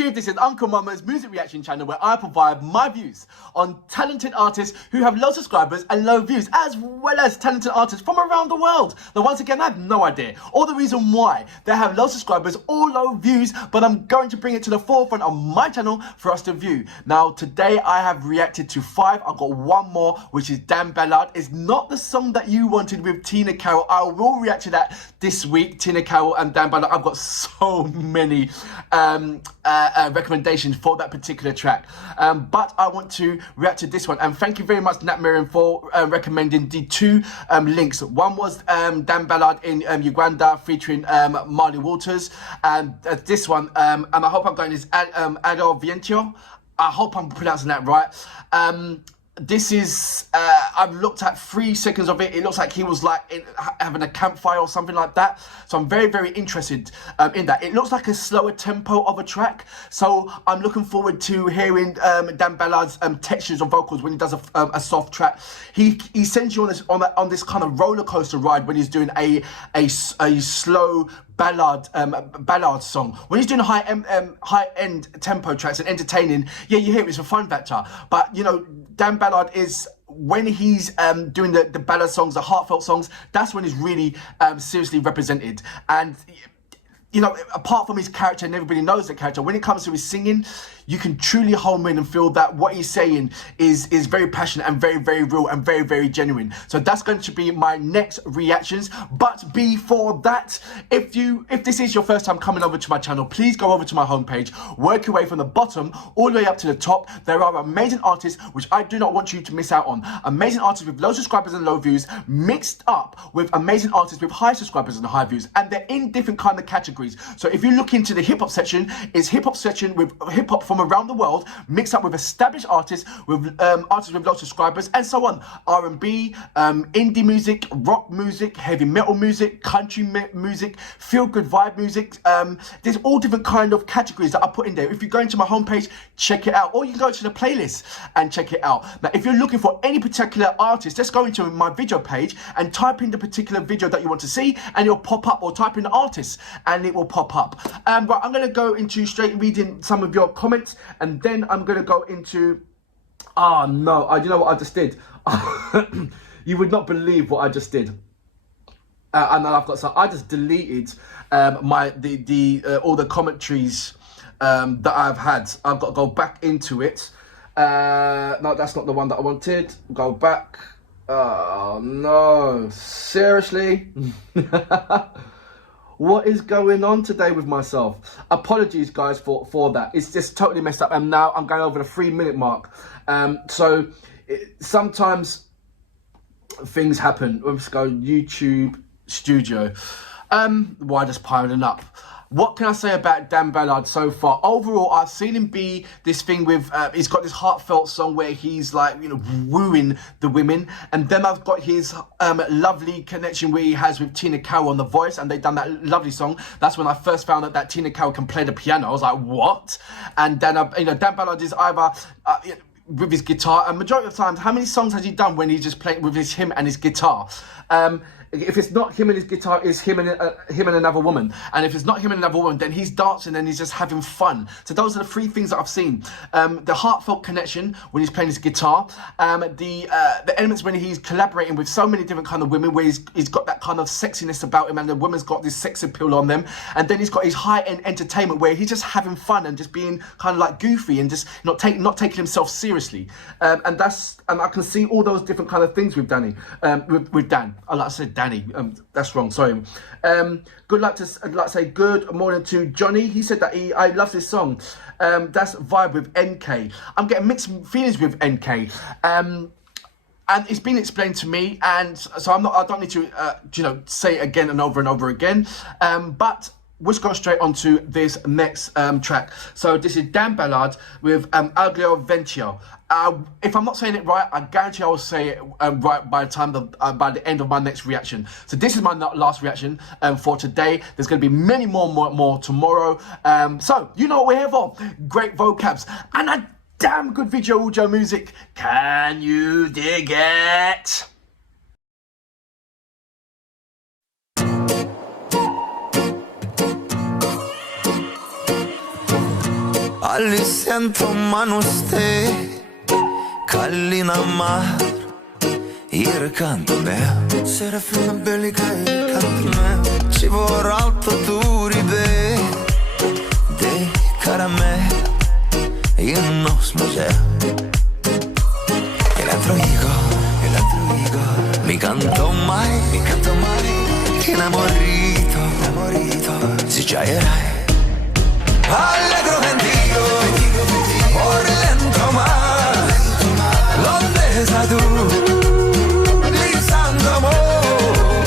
YouTube, this is Uncle Mama's music reaction channel where I provide my views on talented artists who have low subscribers and low views, as well as talented artists from around the world. Now, once again, I have no idea or the reason why they have low subscribers or low views, but I'm going to bring it to the forefront of my channel for us to view. Now, today I have reacted to 5. I've got one more, which is Dan Ballard. It's not the song that you wanted with Tina Carroll. I will react to that this week, Tina Carroll and Dan Ballard. I've got so many recommendations for that particular track, but I want to react to this one, and thank you very much, Nat Miriam, for recommending the 2 links. One was Dan Ballard in Uganda featuring Marley Waters, and this one, and I hope I'm getting this, Allegro Ventigo. I hope I'm pronouncing that right. This is, I've looked at 3 seconds of it. It looks like he was like having a campfire or something like that. So I'm very, very interested in that. It looks like a slower tempo of a track. So I'm looking forward to hearing Dan Ballard's textures of vocals when he does a soft track. He sends you on this kind of roller coaster ride when he's doing a slow ballad song. When he's doing high end tempo tracks and entertaining, yeah, you hear it's a fun factor. But you know, Dan Ballard is, when he's doing the ballad songs, the heartfelt songs, that's when he's really seriously represented. And you know, apart from his character, and everybody knows the character, when it comes to his singing, you can truly home in and feel that what he's saying is very passionate and very, very real and very, very genuine. So that's going to be my next reactions. But before that, if this is your first time coming over to my channel, please go over to my homepage, work your way from the bottom all the way up to the top. There are amazing artists which I do not want you to miss out on. Amazing artists with low subscribers and low views, mixed up with amazing artists with high subscribers and high views, and they're in different kind of categories. So if you look into the hip hop section, it's hip hop section with hip hop from around the world, mixed up with established artists, with artists with low subscribers, and so on. R&B, indie music, rock music, heavy metal music, country music, feel good vibe music. There's all different kind of categories that I put in there. If you go into my homepage, check it out, or you can go to the playlist and check it out. Now, if you're looking for any particular artist, let's go into my video page and type in the particular video that you want to see, and it'll pop up, or type in the artist and it will pop up. Right, I'm going to go into straight reading some of your comments, and then I'm going to go into, oh no, you know what I just did? You would not believe what I just did. And I've got, so I just deleted all the commentaries that I've had. I've got to go back into it. No, that's not the one that I wanted. Go back. Oh no, seriously? What is going on today with myself? Apologies, guys, for that. It's just totally messed up. And now I'm going over the 3-minute mark. Sometimes things happen. Let's go YouTube Studio. Why just piling up? What can I say about Dan Ballard so far? Overall, I've seen him be this thing with, he's got this heartfelt song where he's like, you know, wooing the women. And then I've got his lovely connection where he has with Tina Carroll on The Voice, and they've done that lovely song. That's when I first found out that Tina Carroll can play the piano. I was like, what? And then, you know, Dan Ballard is either, with his guitar, and majority of the times, how many songs has he done when he's just playing with him and his guitar? If it's not him and his guitar, it's him and another woman. And if it's not him and another woman, then he's dancing and he's just having fun. So those are the 3 things that I've seen. The heartfelt connection when he's playing his guitar. The elements when he's collaborating with so many different kind of women, where he's got that kind of sexiness about him, and the woman's got this sex appeal on them. And then he's got his high-end entertainment where he's just having fun and just being kind of like goofy and just not taking himself seriously. And I can see all those different kind of things with Danny, with Dan. Like I said, Danny, that's wrong, sorry. Good luck to, say good morning to Johnny. He said that I love this song. That's Vibe with NK. I'm getting mixed feelings with NK. And it's been explained to me, and so I don't need to, you know, say it again and over again. But let's go straight onto this next track. So this is Dan Ballard with Allegro Ventigo. If I'm not saying it right, I guarantee I will say it right by the end of my next reaction. So this is my last reaction for today. There's going to be many more tomorrow. So you know what we're here for. Great vocabs and a damn good video audio music. Can you dig it? Ali sento manuste Kallina mar Ir canto me Serafina bellica ir canto me Ci vorrà alto turibe De caramè In nos museo Elettro higo Mi canto mai Enamorito Si già erai Allegro Ventigo Por lento mar L'ondesa tu Lisando amor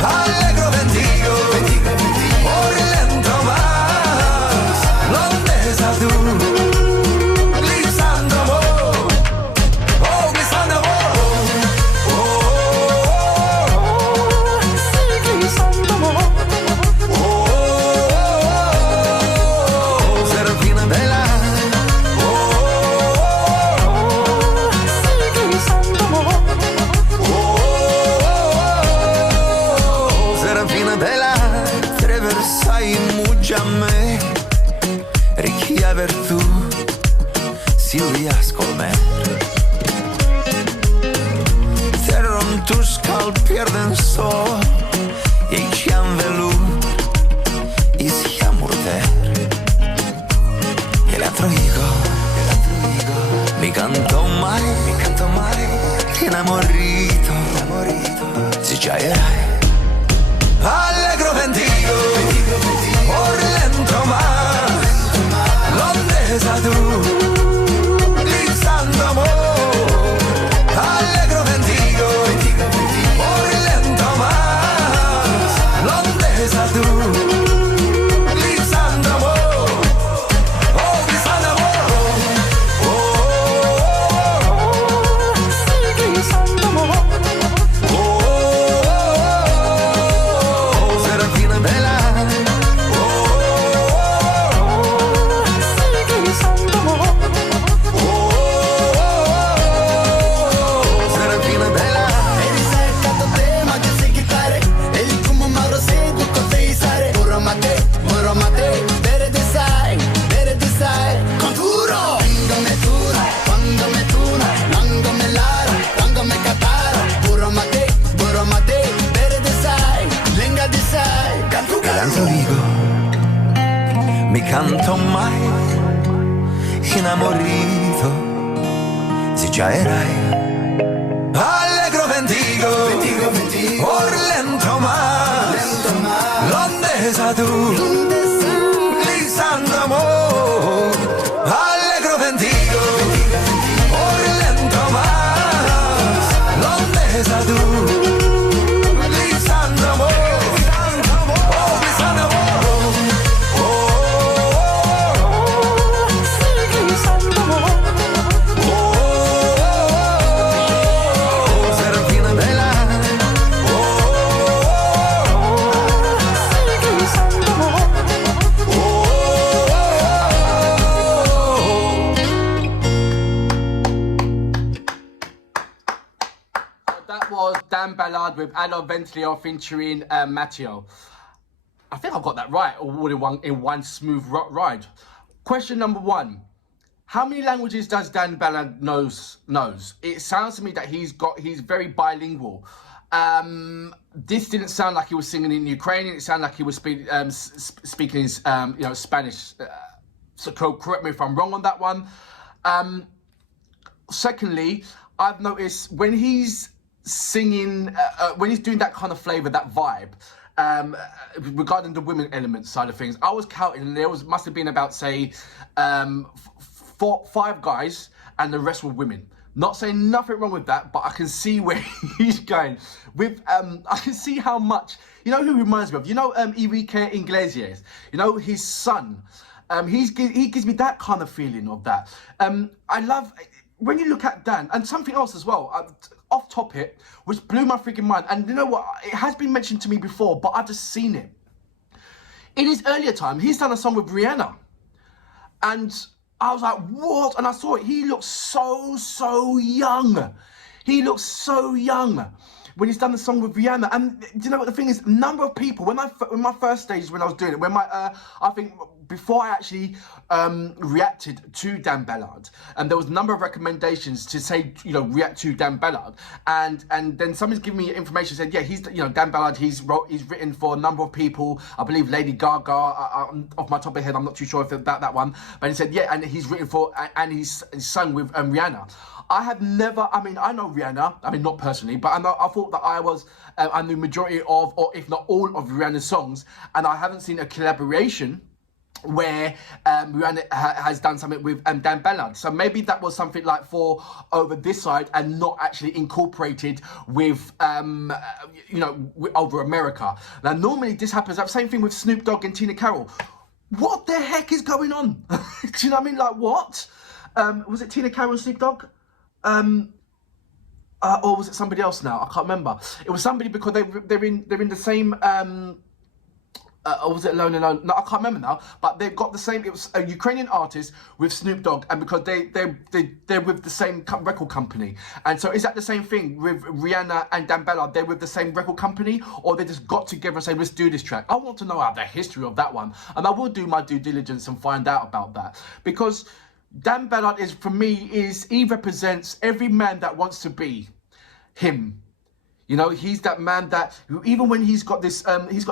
Allegro Ventigo Por lento mar L'ondesa tu Lisando amor Oh, lisando amor Oh, lisando amor Richiaver tu Silvias colmer Terron tu skal pierden so Ei ciam velur Is jamur ver Eletro higo Mi canto mai Enamorito Si già erai Allegro Ventigo Por lento mar L'ondesa tu Lisando amor Allegro Ventigo Por lento mar L'ondesa tu Lisando amor Oh, lisando amor Oh, lisando amor Serafina bella Mi canto mai Enamorito Si già erai Allegro Ventigo Por lento mar L'ondesa tu Lisando amor Allegro Ventigo Por lento mar L'ondesa tu Lisando amor Balan with Allegro Ventigo featuring Matteo. I think I got that right, all in one smooth ride. Question number 1. How many languages does Dan Balan knows? It sounds to me that he's very bilingual. This didn't sound like he was singing in Ukrainian. It sounded like he was speaking Spanish. So correct me if I'm wrong on that one. Secondly, I've noticed when he's singing, when he's doing that kind of flavor, that vibe, regarding the women element side of things, I was counting, and there must have been about, say, 5 guys, and the rest were women. Not saying nothing wrong with that, but I can see where he's going with. I can see how much, you know who he reminds me of. You know, Enrique Iglesias. You know, his son. He gives me that kind of feeling of that. I love when you look at Dan, and something else as well. Off topic, which blew my freaking mind. And you know what? It has been mentioned to me before, but I've just seen it. In his earlier time, he's done a song with Rihanna, and I was like, what? And I saw it. He looks so young. He looks so young when he's done the song with Rihanna. And do you know what the thing is? A number of people, when my first stage, when I was doing it, when I think before I actually reacted to Dan Ballard, and there was a number of recommendations to say, react to Dan Ballard, and then someone's giving me information, said, yeah, he's, Dan Ballard, he's written for a number of people, I believe Lady Gaga, off my top of my head, I'm not too sure if about that one, but he said, yeah, and he's written for, and he's sung with Rihanna. I have never, I know Rihanna, not personally, but I thought that I knew majority of, or if not all of Rihanna's songs, and I haven't seen a collaboration where Rihanna has done something with Dan Ballard. So maybe that was something like for over this side and not actually incorporated with, over America. Now, normally this happens, same thing with Snoop Dogg and Tina Carroll. What the heck is going on? Do you know what I mean? Like, what? Was it Tina Carroll and Snoop Dogg? Or was it somebody else now? I can't remember. It was somebody because they're in the same, or was it Alone Alone? No, I can't remember now. But they've got the same. It was a Ukrainian artist with Snoop Dogg, and because they're with the same record company. And so is that the same thing with Rihanna and Dan Ballard? They're with the same record company, or they just got together and say, let's do this track? I want to know the history of that one, and I will do my due diligence and find out about that, because Dan Ballard is, for me, he represents every man that wants to be him. He's that man that, even when he's got this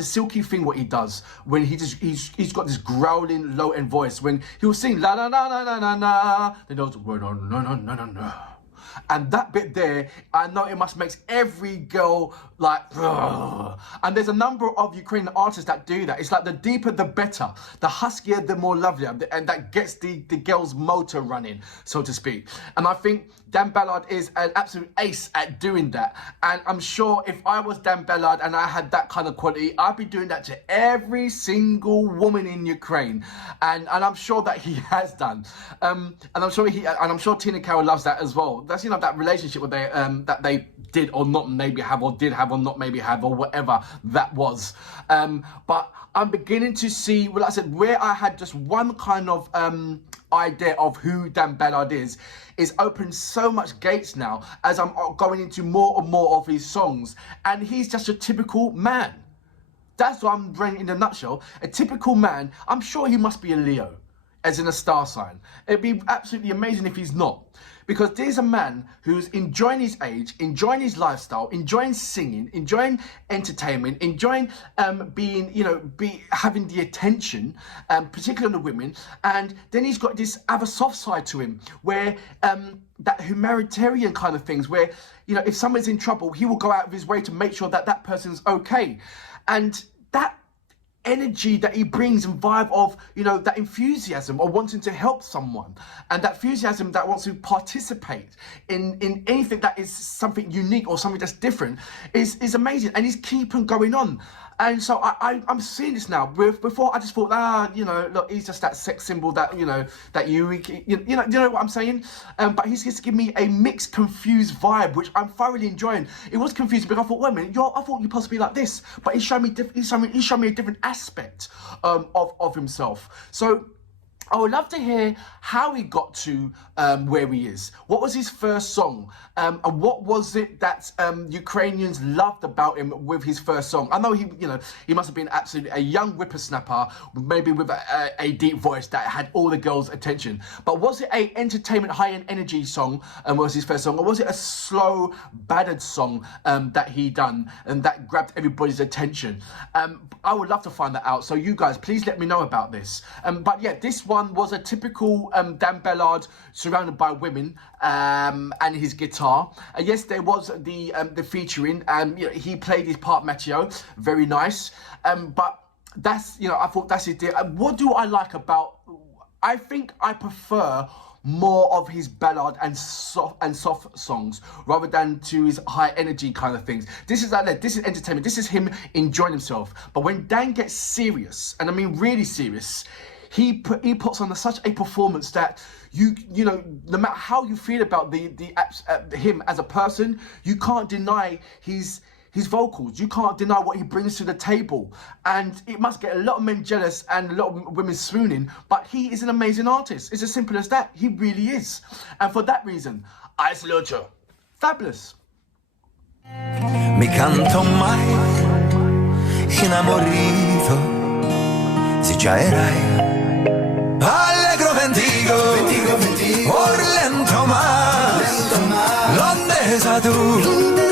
silky thing, what he does, when he's got this growling low end voice, when he'll sing la la la la la la la, then he'll go no no no no no no. And that bit there, I know it must make every girl like, ugh. And there's a number of Ukrainian artists that do that. It's like the deeper the better, the huskier the more lovelier, and that gets the girl's motor running, so to speak. And I think Dan Ballard is an absolute ace at doing that. And I'm sure if I was Dan Ballard and I had that kind of quality, I'd be doing that to every single woman in Ukraine. And I'm sure that he has done. And I'm sure Tina Carroll loves that as well. That's, that relationship that they did or not maybe have, or did have or not maybe have, or whatever that was. But I'm beginning to see, well, like I said, where I had just one kind of idea of who Dan Ballard is opened so much gates now as I'm going into more and more of his songs. And he's just a typical man. That's what I'm bringing in a nutshell. A typical man. I'm sure he must be a Leo, as in a star sign. It'd be absolutely amazing if he's not. Because there's a man who's enjoying his age, enjoying his lifestyle, enjoying singing, enjoying entertainment, enjoying having the attention, particularly on the women. And then he's got this other soft side to him, where that humanitarian kind of things, where if someone's in trouble, he will go out of his way to make sure that that person's okay. And that energy that he brings and vibe of, that enthusiasm of wanting to help someone, and that enthusiasm that wants to participate in anything that is something unique or something that's different is amazing, and he's keeping going on. And so I'm seeing this now. Before I just thought, look, he's just that sex symbol that, that you know what I'm saying? But he's just giving me a mixed, confused vibe, which I'm thoroughly enjoying. It was confusing because I thought, wait a minute, I thought you possibly like this, but he's shown me a different aspect of himself. So I would love to hear how he got to where he is. What was his first song? And what was it that Ukrainians loved about him with his first song? I know he must have been absolutely a young whippersnapper, maybe with a deep voice that had all the girls' attention. But was it a entertainment, high-end energy song, and was his first song? Or was it a slow, battered song that he done and that grabbed everybody's attention? I would love to find that out. So you guys, please let me know about this. But yeah, this one was a typical Dan Ballard surrounded by women and his guitar. Yes, there was the featuring. He played his part, Matteo, very nice. But that's, I thought that's it. What do I like about? I think I prefer more of his ballad and soft songs rather than to his high energy kind of things. This is entertainment. This is him enjoying himself. But when Dan gets serious, and I mean really serious, he puts on such a performance that no matter how you feel about him as a person, you can't deny his vocals. You can't deny what he brings to the table. And it must get a lot of men jealous and a lot of women swooning, but he is an amazing artist. It's as simple as that. He really is. And for that reason, I salute you. Fabulous. Mi canto mai inamorito, si già erai Besa tu